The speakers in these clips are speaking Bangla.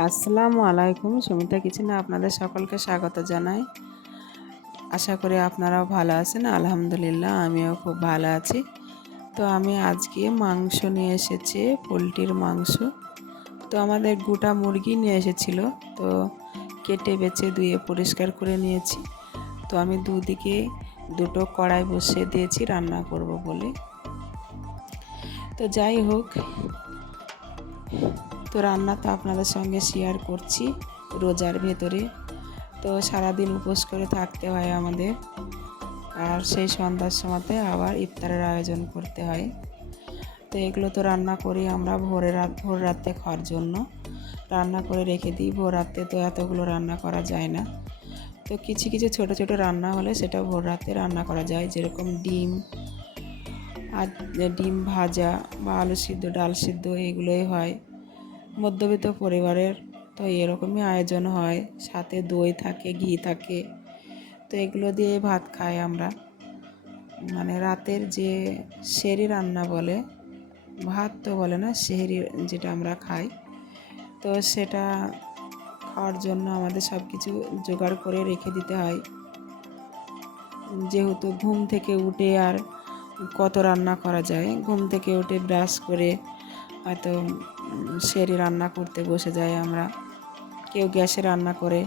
আসসালামু আলাইকুম। সুমিতা কিচেনে আপনাদের সকলকে স্বাগত জানাই। আশা করি আপনারাও ভালো আছেন। আলহামদুলিল্লাহ আমিও খুব ভালো আছি। তো আমি আজকে মাংস নিয়ে এসেছি, পোলট্রির মাংস। তো আমাদের গোটা মুরগি নিয়ে এসেছিল। তো কেটে বেছে ধুয়ে পরিষ্কার করে নিয়েছি। তো আমি দুদিকে দুটো কড়াই বসিয়ে দিয়েছি রান্না করব বলে। তো যাই হোক, তো রান্না তো আপনাদের সঙ্গে শেয়ার করছি রোজার ভেতরে। তো সারাদিন উপোস করে থাকতে হয় আমাদের, আর সেই সন্ধ্যার সময়তে আবার ইফতারের আয়োজন করতে হয়। তো এগুলো তো রান্না করি আমরা ভোর রাতে খাওয়ার জন্য রান্না করে রেখে দিই। ভোর রাতে তো এতগুলো রান্না করা যায় না। তো কিছু কিছু ছোটো ছোটো রান্না হলে সেটা ভোর রাতে রান্না করা যায়, যেরকম ডিম আর ডিম ভাজা বা আলু সিদ্ধ, ডাল সিদ্ধ এগুলোই হয় মধ্যবিত্ত পরিবারের। তো এরকমই আয়োজন হয়, সাথে দই থাকে, ঘি থাকে। তো এগুলো দিয়ে ভাত খাই আমরা, মানে রাতের যে সেহরি রান্না বলে, ভাত তো বলে না, সেহরি যেটা আমরা খাই। তো সেটা খাওয়ার জন্য আমাদের সব কিছু জোগাড় করে রেখে দিতে হয়, যেহেতু ঘুম থেকে উঠে আর কত রান্না করা যায়। ঘুম থেকে উঠে ব্রাশ করে হয়তো সেহরি রান্না করতে বসে যাই আমরা। কেউ গ্যাসে রান্না করে,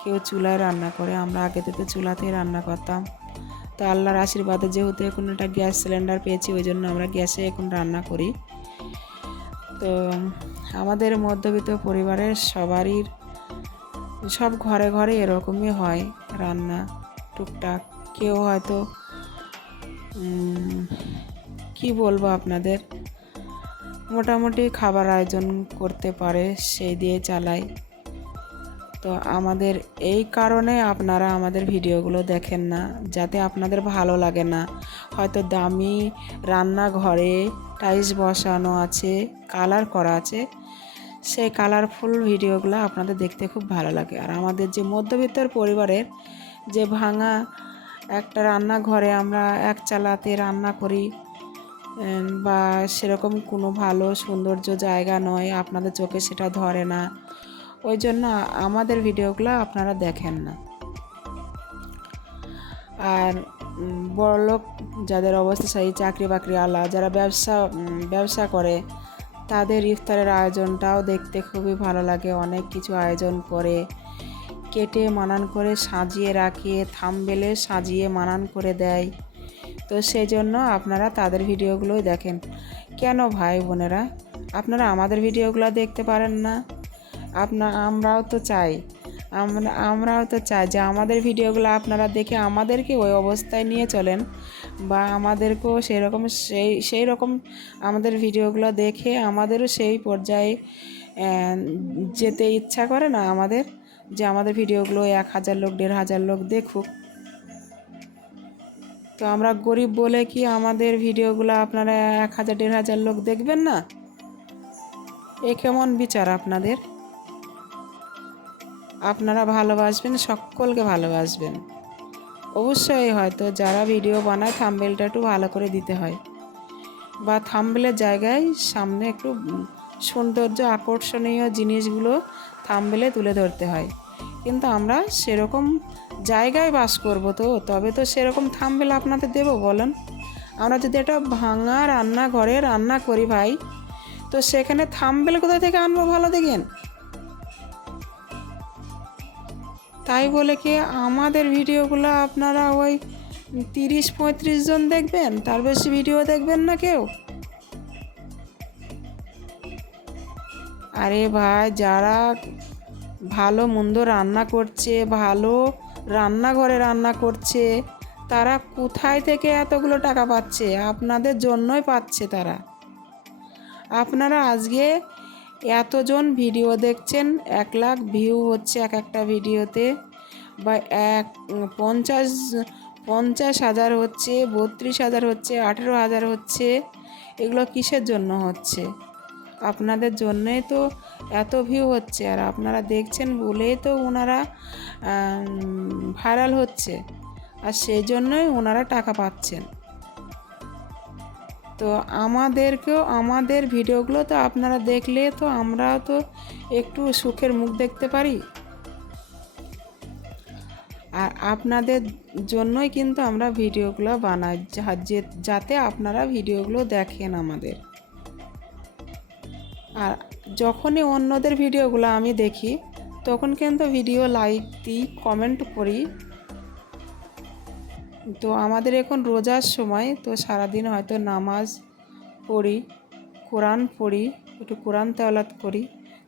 কেউ চুলায় রান্না করে। আমরা আগে তো চুলাতেই রান্না করতাম। তো আল্লাহর আশীর্বাদে যেহেতু এখন একটা গ্যাস সিলিন্ডার পেয়েছি, ওই জন্য আমরা গ্যাসে এখন রান্না করি। তো আমাদের মধ্যবিত্ত পরিবারের সবারই সব ঘরে ঘরে এরকমই হয় রান্না টুকটাক। কেউ হয়তো কি বলবো আপনাদের, মোটামুটি খাবার আয়োজন করতে পারে, সেই দিয়ে চালাই। তো আমাদের এই কারণে আপনারা আমাদের ভিডিওগুলো দেখেন না, যাতে আপনাদের ভালো লাগে না। হয়তো দামি রান্নাঘরে টাইলস বসানো আছে, কালার করা আছে, সেই কালারফুল ভিডিওগুলো আপনাদের দেখতে খুব ভালো লাগে। আর আমাদের যে মধ্যবিত্ত পরিবারের যে ভাঙা একটা রান্নাঘরে আমরা এক চালাতে রান্না করি, বা সেরকম কোনো ভালো সৌন্দর্য জায়গা নয়, আপনাদের চোখে সেটা ধরে না, ওই জন্য আমাদের ভিডিওগুলো আপনারা দেখেন না। আর বড়লোক যাদের অবস্থা সেই চাকরি বাকরি আলা, যারা ব্যবসা করে, তাদের ইফতারের আয়োজনটাও দেখতে খুবই ভালো লাগে। অনেক কিছু আয়োজন করে, কেটে মানান করে সাজিয়ে রাখে, থাম্বনেলে সাজিয়ে মানান করে দেয়। তো সেই জন্য আপনারা তাদের ভিডিওগুলোই দেখেন। কেন ভাই বোনেরা, আপনারা আমাদের ভিডিওগুলো দেখতে পারেন না? আমরাও তো চাই যে আমাদের ভিডিওগুলো আপনারা দেখে আমাদেরকে ওই অবস্থায় নিয়ে চলেন, বা আমাদেরকেও সেই রকম আমাদের ভিডিওগুলো দেখে আমাদেরও সেই পর্যায়ে যেতে ইচ্ছা করে না আমাদের, যে আমাদের ভিডিওগুলো 1000 লোক 1500 লোক দেখুক। তো আমরা গরিব বলে কি আমাদের ভিডিওগুলো আপনারা 1000 1500 লোক দেখবেন না? এ কেমন বিচার আপনাদের? আপনারা ভালোবাসবেন, সকলকে ভালোবাসবেন। অবশ্যই হয়তো যারা ভিডিও বানায় থাম্বনেলটা একটু ভালো করে দিতে হয়, বা থাম্বনেলের জায়গায় সামনে একটু সৌন্দর্য আকর্ষণীয় জিনিসগুলো থাম্বনেলে তুলে ধরতে হয়। কিন্তু আমরা সেরকম জায়গায় বাস করব, তো তবে তো সেরকম থাম্বনেল আপনাদের দেবো বলেন। আমরা যদি একটা ভাঙা রান্নাঘরে রান্না করি ভাই, তো সেখানে থাম্বনেল কোথা থেকে আনবো ভালো দেখেন? তাই বলে কি আমাদের ভিডিওগুলো আপনারা ওই 30-35 জন দেখবেন, তার বেশি ভিডিও দেখবেন না কেউ? আরে ভাই, যারা ভালো মন্দ রান্না করছে, ভালো রান্নাঘরে রান্না করছে, তারা কোথায় থেকে এতগুলো টাকা পাচ্ছে? আপনাদের জন্যই পাচ্ছে তারা। আপনারা আজকে এতজন ভিডিও দেখছেন, 1 লাখ ভিউ হচ্ছে এক একটা ভিডিওতে, বা 50,000 হচ্ছে, 32,000 হচ্ছে, 18,000 হচ্ছে। এগুলো কিসের জন্য হচ্ছে? আপনাদের জন্যই তো এত ভিউ হচ্ছে, আর আপনারা দেখছেন বলেই তো ওনারা ভাইরাল হচ্ছে, আর সেই জন্যই ওনারা টাকা পাচ্ছেন। তো আমাদেরকেও আমাদের ভিডিওগুলো তো আপনারা দেখলে তো আমরাও তো একটু সুখের মুখ দেখতে পারি। আর আপনাদের জন্যই কিন্তু আমরা ভিডিওগুলো বানাই, যাতে আপনারা ভিডিওগুলো দেখেন আমাদের। আর যখনই অন্যদের ভিডিওগুলো আমি দেখি তখন কিন্তু ভিডিও লাইক দিই, কমেন্ট করি। তো আমাদের এখন রোজার সময়, তো সারাদিন হয়তো নামাজ পড়ি, কোরআন পড়ি, একটু কোরআন তেলাওয়াত করি।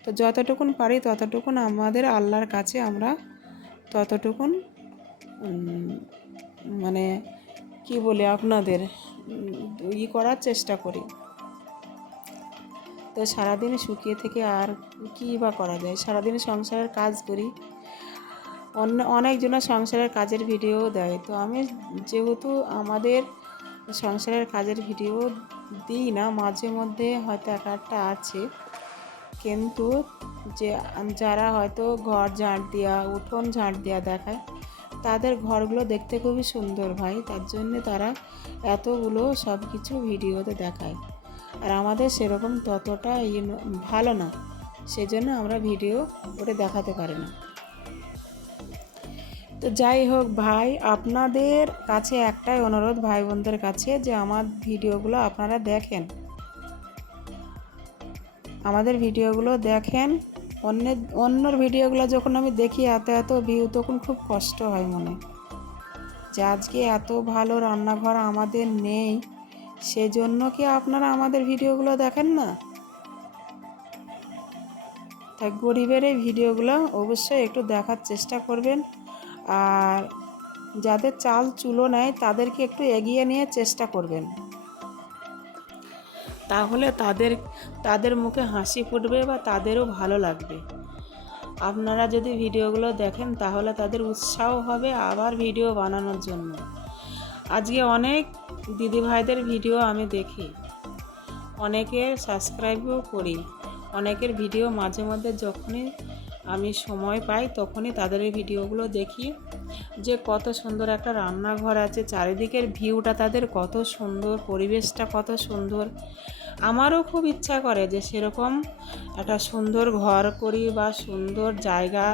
তো যতটুকুন পারি ততটুকুন আমাদের আল্লাহর কাছে আমরা ততটুকুন মানে কি বলি আপনাদের করার চেষ্টা করি। তো সারাদিন শুকিয়ে থেকে আর কী বা করা যায়, সারাদিন সংসারের কাজ করি। অনেকজনের সংসারের কাজের ভিডিও দেয়, তো আমি যেহেতু আমাদের সংসারের কাজের ভিডিও দিই না, মাঝে মধ্যে হয়তো এক একটা আছে, কিন্তু যারা হয়তো ঘর ঝাঁট দেওয়া, উঠোন ঝাঁট দেওয়া দেখায়, তাদের ঘরগুলো দেখতে খুবই সুন্দর ভাই, তার জন্যে তারা এতগুলো সব কিছু ভিডিওতে দেখায়। আর আমাদের সেরকম ততটা ভালো না, সেজন্য আমরা ভিডিও ওটা দেখাতে পারি না। তো যাই হোক ভাই, আপনাদের কাছে একটাই অনুরোধ ভাই বোনদের কাছে, যে আমার ভিডিওগুলো আপনারা দেখেন, আমাদের ভিডিওগুলো দেখেন। অন্যর ভিডিওগুলো যখন আমি দেখি এত ভিউ, তখন খুব কষ্ট হয় মনে, যে আজকে এত ভালো রান্নাঘর আমাদের নেই, সেজন্য কি আপনারা আমাদের ভিডিওগুলো দেখেন না? তাই গরিবের এই ভিডিওগুলো অবশ্যই একটু দেখার চেষ্টা করবেন। আর যাদের চাল চুলো নেয় তাদেরকে একটু এগিয়ে নিয়ে চেষ্টা করবেন, তাহলে তাদের মুখে হাসি ফুটবে বা তাদেরও ভালো লাগবে। আপনারা যদি ভিডিওগুলো দেখেন তাহলে তাদের উৎসাহ হবে আবার ভিডিও বানানোর জন্য। আজকে অনেক দিদিভাইদের ভিডিও আমি দেখি, অনেকের সাবস্ক্রাইবও করি, অনেকের ভিডিও মাঝে মধ্যে যখনই আমি সময় পাই তখনই তাদের এই ভিডিওগুলো দেখি, যে কত সুন্দর একটা রান্নাঘর আছে, চারিদিকের ভিউটা তাদের কত সুন্দর, পরিবেশটা কত সুন্দর। আমারও খুব ইচ্ছা করে যে সেরকম একটা সুন্দর ঘর করি বা সুন্দর জায়গা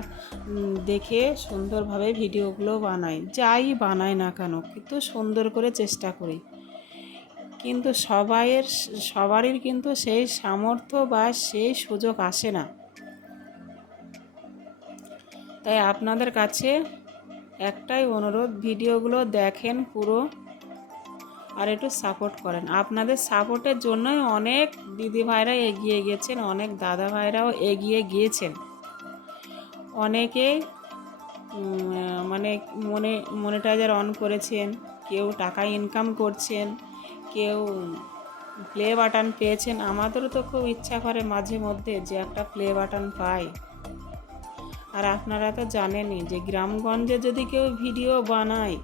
দেখে সুন্দরভাবে ভিডিওগুলো বানাই, যাই বানাই না কেন, কিন্তু সুন্দর করে চেষ্টা করি। কিন্তু সবারই কিন্তু সেই সামর্থ্য বা সেই সুযোগ আসে না। তাই আপনাদের কাছে একটাই অনুরোধ, ভিডিওগুলো দেখেন পুরো, আর একটু সাপোর্ট করেন। আপনাদের সাপোর্টের জন্যই অনেক দিদিভাইরা এগিয়ে গেছেন, অনেক দাদা ভাইরাও এগিয়ে গিয়েছেন। অনেকেই মানে মনিটাইজার অন করেছেন, কেউ টাকা ইনকাম করছেন, কেউ প্লে বাটন পেয়েছেন। আমাদেরও তো খুব ইচ্ছা করে মাঝে মধ্যে যে একটা প্লে বাটন পাই। আর আপনারা তো জানেনই যে গ্রামগঞ্জে যদি কেউ ভিডিও বানায়,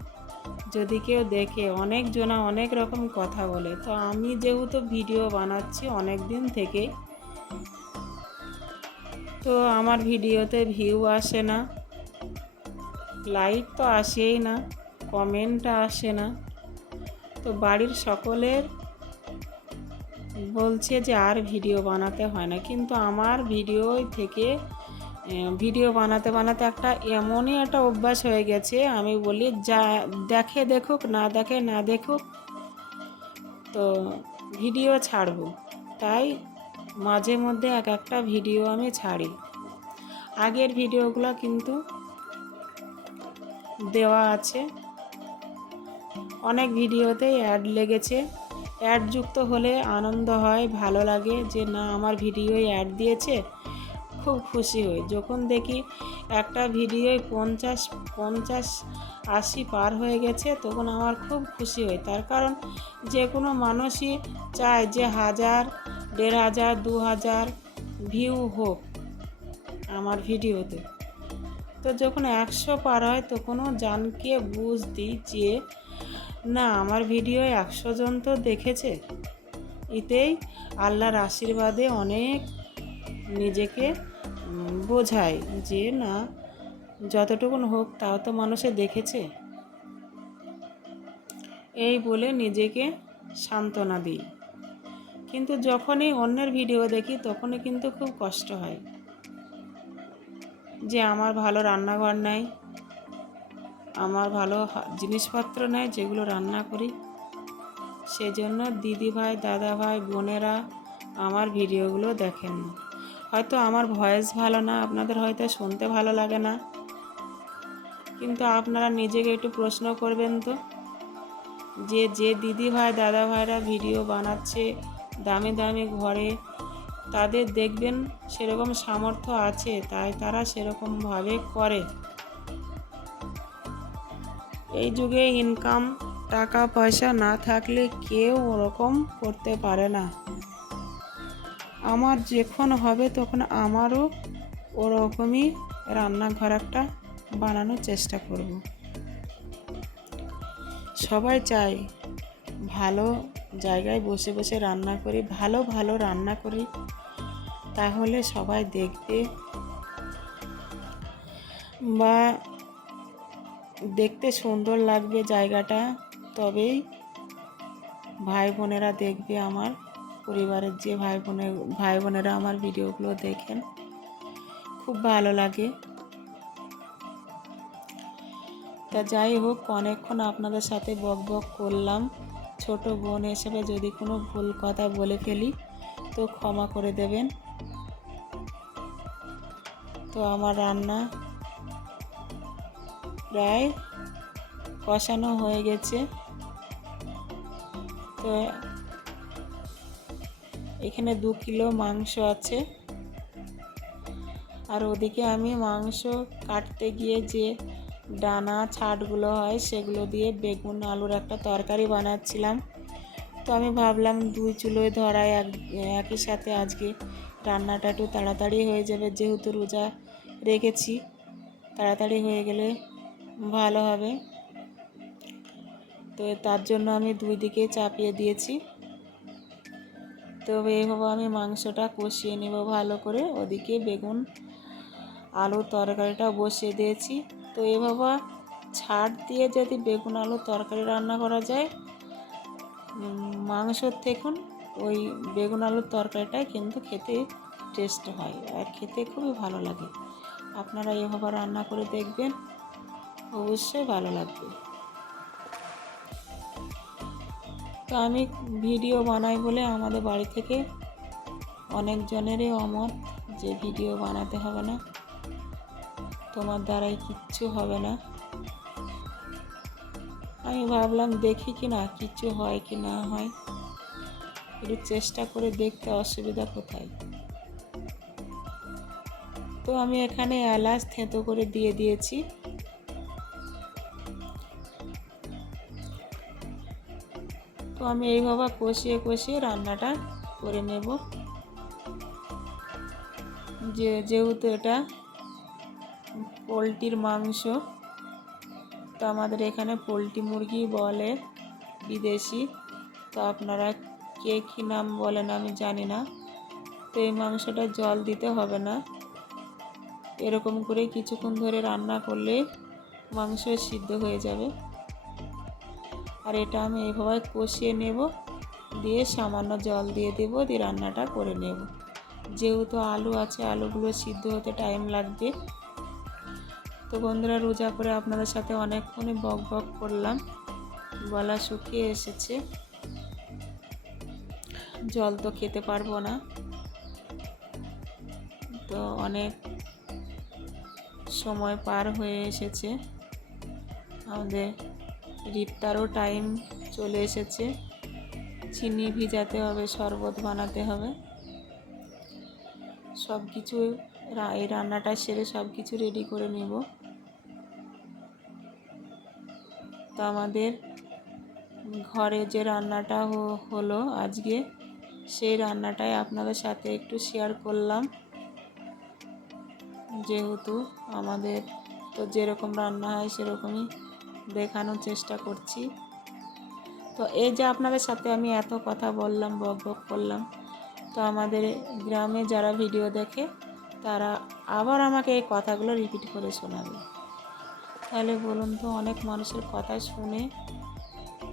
যদি কেউ দেখে, অনেকজনা অনেক রকম কথা বলে। তো আমি যেহেতু ভিডিও বানাচ্ছি অনেক দিন থেকে, তো আমার ভিডিওতে ভিউ আসে না, লাইক তো আসেই না, কমেন্ট আসে না। তো বাড়ির সকলের বলছে যে আর ভিডিও বানাতে হয় না, কিন্তু আমার ভিডিও বানাতে বানাতে একটা এমনই একটা অভ্যাস হয়ে গেছে, আমি বলি যা দেখে দেখুক, না দেখে না দেখুক, তো ভিডিও ছাড়বো। তাই মাঝে মধ্যে এক একটা ভিডিও আমি ছাড়ি। আগের ভিডিওগুলো কিন্তু দেওয়া আছে, অনেক ভিডিওতেই অ্যাড লেগেছে। অ্যাড যুক্ত হলে আনন্দ হয়, ভালো লাগে, যে না আমার ভিডিওয় অ্যাড দিয়েছে, খুব খুশি হই। যখন দেখি একটা ভিডিওয় 50-80 পার হয়ে গেছে, তখন আমার খুব খুশি হই। তার কারণ যে কোনো মানুষই চায় যে 1000, 1500, 2000 ভিউ হোক আমার ভিডিওতে। তো যখন 100 পার হয় তখনও জানকে বুঝ দিই যে না আমার ভিডিও 100 জন তো দেখেছে। এতেই আল্লাহর আশীর্বাদে অনেক নিজেকে বোঝাই যে না যতটুকুন হোক তাও তো মানুষে দেখেছে, এই বলে নিজেকে সান্ত্বনা দিই। কিন্তু যখনই অন্যের ভিডিও দেখি তখনই কিন্তু খুব কষ্ট হয় যে আমার ভালো রান্নাঘর নাই, আমার ভালো জিনিসপত্র নেই যেগুলো রান্না করি। সেজন্য দিদিভাই, দাদাভাই, বোনেরা আমার ভিডিওগুলো দেখেন না। হয়তো আমার ভয়েস ভালো না, আপনাদের হয়তো শুনতে ভালো লাগে না, কিন্তু আপনারা নিজেকে একটু প্রশ্ন করবেন তো, যে দিদিভাই, দাদাভাইরা ভিডিও বানাচ্ছে দামি দামি ঘরে, তাদের দেখবেন সেরকম সামর্থ্য আছে, তাই তারা সেরকমভাবে করে। এই যুগে ইনকাম, টাকা পয়সা না থাকলে কেউ ওরকম করতে পারে না। আমার যখন হবে তখন আমারও ওরকমই রান্নাঘর একটা বানানোর চেষ্টা করব। সবাই চায় ভালো জায়গায় বসে বসে রান্না করি, ভালো ভালো রান্না করি, তাহলে সবাই দেখবে বা দেখতে সুন্দর লাগবে জায়গাটা, তবেই ভাই বোনেরা দেখবে, আমার পরিবারের যে ভাই বোনেরা আমার ভিডিওগুলো দেখেন, খুব ভালো লাগে। তা যাই হোক, অনেকক্ষণ আপনাদের সাথে বক বক করলাম। ছোট বোন হিসেবে যদি কোনো ভুল কথা বলে ফেলি তো ক্ষমা করে দেবেন। তো আমার রান্না প্রায় কষানো হয়ে গেছে। তো এখানে 2 কিলো মাংস আছে, আর ওদিকে আমি মাংস কাটতে গিয়ে যে ডানা ছাটগুলো হয় সেগুলো দিয়ে বেগুন আলুর একটা তরকারি বানাচ্ছিলাম। তো আমি ভাবলাম 2 চুলোয় ধরায় একই সাথে আজকে রান্নাটা একটু তাড়াতাড়ি হয়ে যাবে, যেহেতু রোজা রেখেছি, তাড়াতাড়ি হয়ে গেলে ভালো হবে। তো তার জন্য আমি 2 দিকে চাপিয়ে দিয়েছি। তো এইভাবে আমি মাংসটা কষিয়ে নেব ভালো করে, ওদিকে বেগুন আলুর তরকারিটা বসিয়ে দিয়েছি। তো এভাবে ছাড় দিয়ে যদি বেগুন আলুর তরকারি রান্না করা যায়, মাংসর থেকে ওই বেগুন আলুর তরকারিটাই কিন্তু খেতে টেস্ট হয় আর খেতে খুবই ভালো লাগে। আপনারা এভাবে রান্না করে দেখবেন, অবশ্যই ভালো লাগবে। তো আমি ভিডিও বানাই বলে আমাদের বাড়ি থেকে অনেকজনেরই অমত যে ভিডিও বানাতে হবে না, তোমার দ্বারাই কিচ্ছু হবে না। আমি ভাবলাম দেখি কি না কিছু হয় কি না হয়, একটু চেষ্টা করে দেখতে অসুবিধা কোথায়। তো আমি এখানে এলাচ থেঁতো করে দিয়ে দিয়েছি। তো আমি এইভাবে কষিয়ে কষিয়ে রান্নাটা করে নেব, যেহেতু এটা পোলট্রির মাংস। তো আমাদের এখানে পোলট্রি মুরগি বলে বিদেশি, তো আপনারা কে কী নাম বলেন আমি জানি না। তো এই মাংসটা জল দিতে হবে না, এরকম করে কিছুক্ষণ ধরে রান্না করলে মাংস সিদ্ধ হয়ে যাবে। আর এটা আমি এইভাবে কষিয়ে নেব, দিয়ে সামান্য জল দিয়ে দেব, দিয়ে রান্নাটা করে নেব। যেহেতু আলু আছে, আলুগুলো সিদ্ধ হতে টাইম লাগবে। তো বন্ধুরা, রোজা করে আপনাদের সাথে অনেকক্ষণই বক বক করলাম, গলা শুকিয়ে এসেছে, জল তো খেতে পারবো না। তো অনেক সময় পার হয়ে এসেছে, আমাদের ইফতারও টাইম চলে এসেছে। চিনি ভিজাতে হবে, শরবত বানাতে হবে, সব কিছু এই রান্নাটা সেরে সব কিছু রেডি করে নেব। তো আমাদের ঘরে যে রান্নাটা হলো আজকে, সেই রান্নাটাই আপনাদের সাথে একটু শেয়ার করলাম। যেহেতু আমাদের তো যেরকম রান্না হয় সেরকমই দেখানোর চেষ্টা করছি। তো এই যে আপনাদের সাথে আমি এত কথা বললাম, বক বক করলাম, তো আমাদের গ্রামে যারা ভিডিও দেখে তারা আবার আমাকে এই কথাগুলো রিপিট করে শোনাবে। তাহলে বলুন তো, অনেক মানুষের কথা শুনে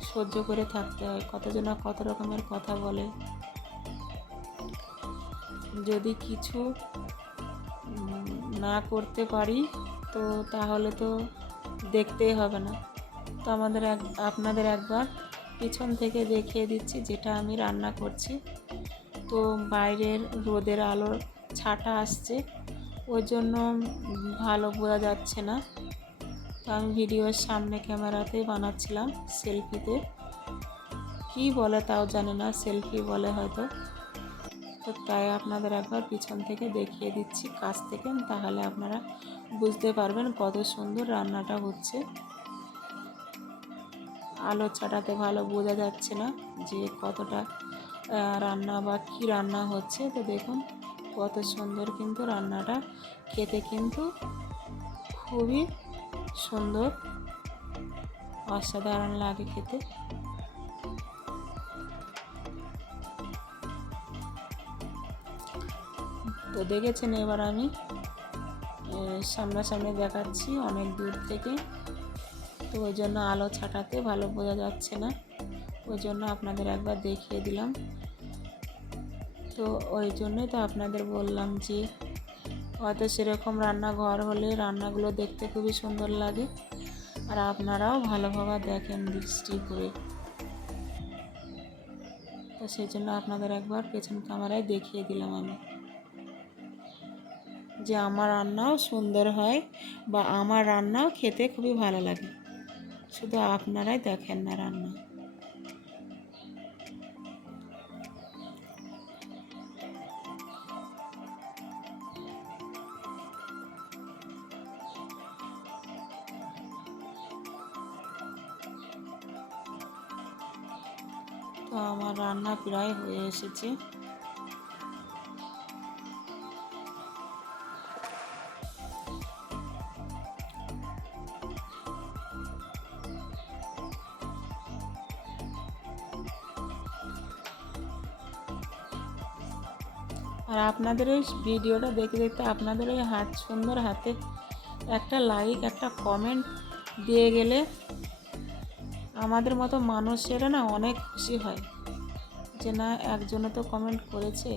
সহ্য করে থাকতে হয়, কতজনা কত রকমের কথা বলে। যদি কিছু না করতে পারি তো তাহলে তো দেখতেই হবে না। তো আপনাদের একবার পিছন থেকে দেখিয়ে দিচ্ছি যেটা আমি রান্না করছি। তো বাইরের রোদের আলোর ছাটা আসছে, ওই জন্য ভালো বোঝা যাচ্ছে না। তো আমি ভিডিওর সামনে ক্যামেরাতেই বানাচ্ছিলাম সেলফিতে, কি বলে তাও জানি না, সেলফি বলে হয়তো। তো তাই আপনাদের একবার পিছন থেকে দেখিয়ে দিচ্ছি কাছ থেকে, তাহলে আপনারা বুঝতে পারবেন কত সুন্দর রান্নাটা হচ্ছে। আলো ছাটাতে ভালো বোঝা যাচ্ছে না যে কতটা রান্না বা কী রান্না হচ্ছে। তো দেখুন কত সুন্দর কিন্তু রান্নাটা, খেতে কিন্তু খুবই সুন্দর, অসাধারণ লাগে খেতে। তো দেখেছেন, এবার আমি সামনাসামনি দেখাচ্ছি অনেক দূর থেকে, তো ওই জন্য আলো ছাটাতে ভালো বোঝা যাচ্ছে না, ওই জন্য আপনাদের একবার দেখিয়ে দিলাম। তো ওই জন্যই তো আপনাদের বললাম যে হয়তো সেরকম রান্নাঘর হলে রান্নাগুলো দেখতে খুবই সুন্দর লাগে, আর আপনারাও ভালোভাবে দেখেন দৃষ্টি করে। তো সেই জন্য আপনাদের একবার পেছন ক্যামেরায় দেখিয়ে দিলাম আমি যে আমার রান্নাও সুন্দর হয় বা আমার রান্নাও খেতে খুবই ভালো লাগে, শুধু আপনারাই দেখেন না রান্না। তো আমার রান্না প্রায় হয়ে এসেছে। আর আপনাদের এই ভিডিওটা দেখতে দেখতে আপনাদের ওই সুন্দর হাতে একটা লাইক, একটা কমেন্ট দিয়ে গেলে আমাদের মতো মানুষেরা না অনেক খুশি হয় যে না একজনও তো কমেন্ট করেছে।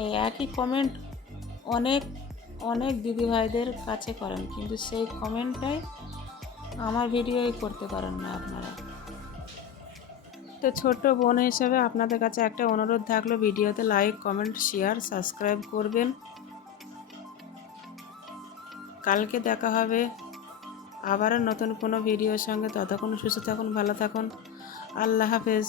এই একই কমেন্ট অনেক অনেক দিদিভাইদের কাছে করেন, কিন্তু সেই কমেন্টটাই আমার ভিডিওই করতে পারেন না আপনারা। তো ছোট্ট বোন হিসেবে আপনাদের কাছে একটা অনুরোধ থাকলো, ভিডিওতে লাইক, কমেন্ট, শেয়ার, সাবস্ক্রাইব করবেন। কালকে দেখা হবে আবারও নতুন কোনো ভিডিওর সঙ্গে। ততক্ষণ সুস্থ থাকুন, ভালো থাকুন। আল্লাহ হাফেজ।